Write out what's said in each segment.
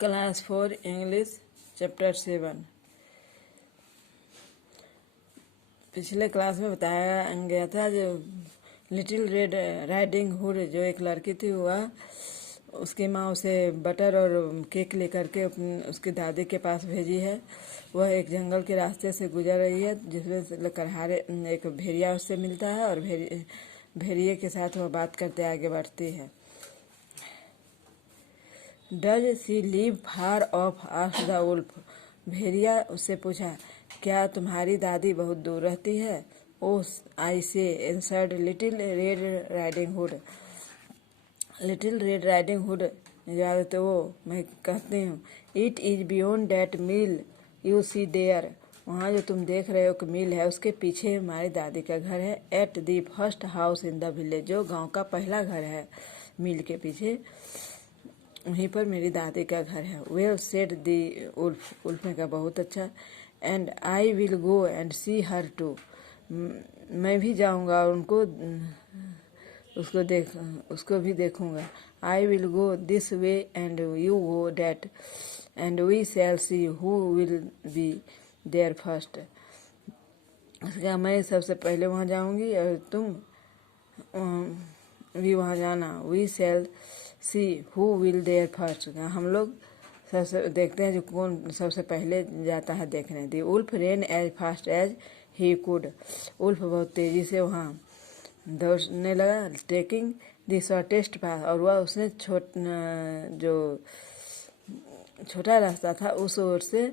Class 4 English chapter 7। पिछले class में बताया गया था जो लिटिल रेड राइडिंग हुड जो एक लड़की थी वह उसकी माँ उसे बटर और केक लेकर के उसकी दादी के पास भेजी है। वह एक जंगल के रास्ते से गुजर रही है जिसमें से करहारे एक भेड़िया उससे मिलता है और भेड़िए के साथ वह बात करते आगे बढ़ती है। Does she live far off asked the wolf. भेड़िया उससे पूछा, क्या तुम्हारी दादी बहुत दूर रहती है? Oh I say answered little red riding hood. Little red riding hood जवाब देते वो मैं कहती हूँ, it is beyond that mill you see there. वहाँ जो तुम देख रहे हो कि मिल है उसके पीछे हमारी दादी का घर है। At the first house in the village, जो गांव का पहला घर है मिल के पीछे, वहीं पर मेरी दादी का घर है। Well said the wolf, wolf ने कहा बहुत अच्छा। And I will go and see her too, मैं भी जाऊंगा और उसको भी देखूंगा। I will go this way and you go that and we shall see who will be there first. उसका मैं सबसे पहले वहाँ जाऊंगी और तुम भी वहाँ जाना। We shall see who will there first, हम लोग सबसे देखते हैं जो कौन सबसे पहले जाता है देखने। The wolf ran as fast as he could. Wolf बहुत तेजी से वहाँ दौड़ने लगा। टेकिंग द शॉर्टेस्ट पाथ, और वह उसने जो छोटा रास्ता था उस ओर से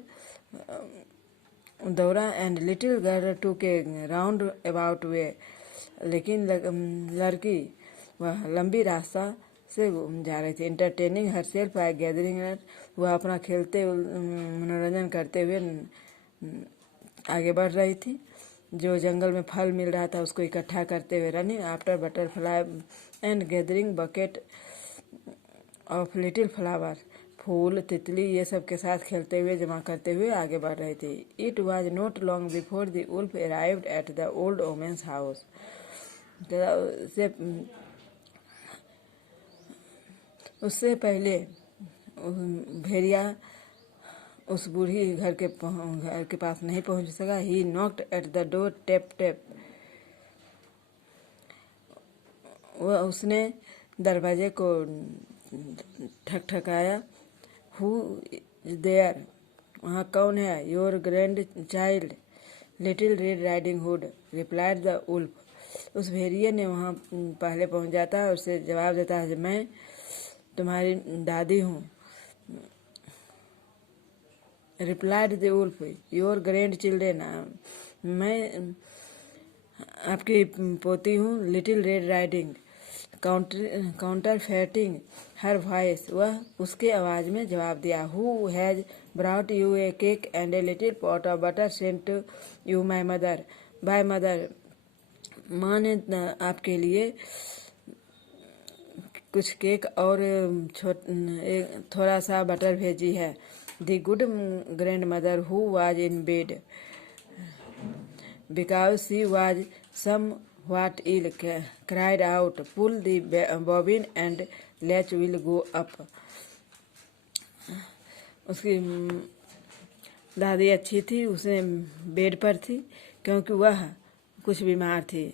दौड़ा। And little girl took round about way, लेकिन लड़की वह लंबी रास्ता से जा रही थी। Entertaining herself by gathering, वह अपना खेलते मनोरंजन करते हुए आगे बढ़ रही थी। जो जंगल में फल मिल रहा था उसको इकट्ठा करते हुए। Running after butterfly and gathering bucket of little flower, फूल तितली ये सब के साथ खेलते हुए जमा करते हुए आगे बढ़ रही थी। It was not long before the wolf arrived at the old woman's house. उससे पहले भेड़िया उस बूढ़ी घर के पास नहीं पहुंच सका। ही knocked at the door tap tap, वह उसने दरवाजे को ठकठकाया। हु इज देयर, वहाँ कौन है? Your grandchild little red riding hood replied the wolf. उस भेड़िए ने वहाँ पहले पहुँच जाता है और उसे जवाब देता है, मैं तुम्हारी दादी हूँ। Replied the wolf, your grandchildren, मैं आपकी पोती हूँ। Little red riding counterfeiting her voice, वह उसके आवाज़ में जवाब दिया। Who has brought you a cake and a little pot of butter sent you my mother by mother, माँ ने आपके लिए कुछ केक और थोड़ा सा बटर भेजी है। The good grandmother who was in bed because she was somewhat ill cried out, pull the bobbin and latch will go up. उसकी दादी अच्छी थी, उसने बेड पर थी क्योंकि वह कुछ बीमार थी।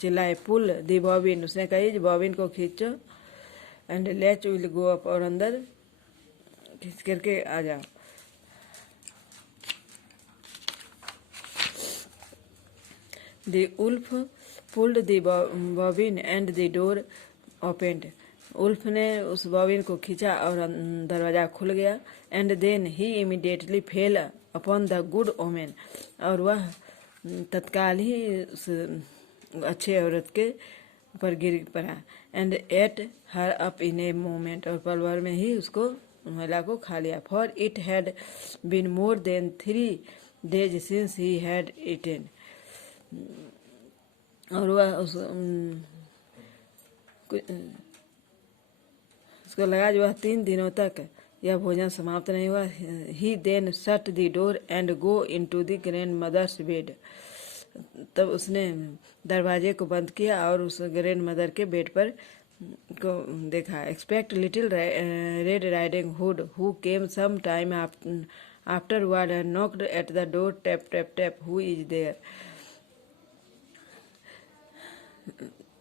चिल्लाए, पुल दी बॉबिन, उसने कही बॉबिन को खींचो। And latch will go up, और अंदर खींच करके आ जाओ। The wolf pulled the bobbin and the door opened, wolf ने उस बॉबिन को खींचा और दरवाजा खुल गया। And then he immediately fell upon the good woman, और वह तत्काल ही उस अच्छे औरत के ऊपर गिर पड़ा। And at her up in a moment, और पल भर में ही उसको महिला को खा लिया। For it had been more than 3 days since he had eaten, और वह उसको लगा जो वह 3 दिनों तक यह भोजन समाप्त नहीं हुआ। He then shut the door and go into the grandmother's bed, तब उसने दरवाजे को बंद किया और उस ग्रैंड मदर के बेड पर को देखा। Expect little red riding hood who came some time afterward and knocked at the door, tap tap tap, who is there.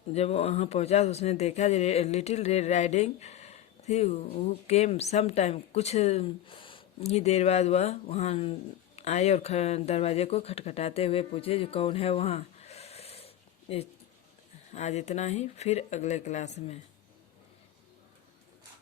जब वो वहाँ पहुँचा तो उसने देखा लिटिल रेड राइडिंग थी, हु केम सम टाइम, कुछ ही देर बाद वह वहाँ आई और दरवाजे को खटखटाते हुए पूछे जो कौन है वहाँ। आज इतना ही, फिर अगले क्लास में।